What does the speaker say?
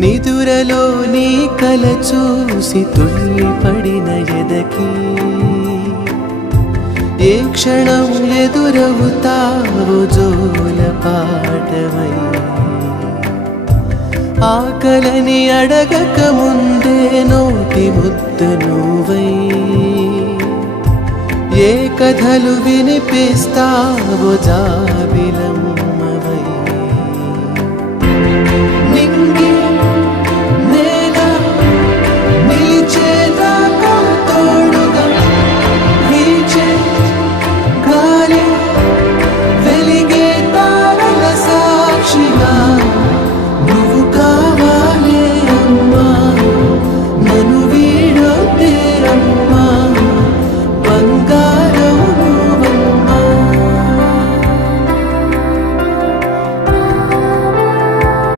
నిదురలో నీ కల చూసి తుళ్ళిపడిన ఎదకి ఏ క్షణం ఎదురవుతావో జోల పాటవై ఆకలని అడగక ముందే నోటి ముద్ద నువ్వై ఏ కథలు వినిపిస్తావో జాబిలమ్మ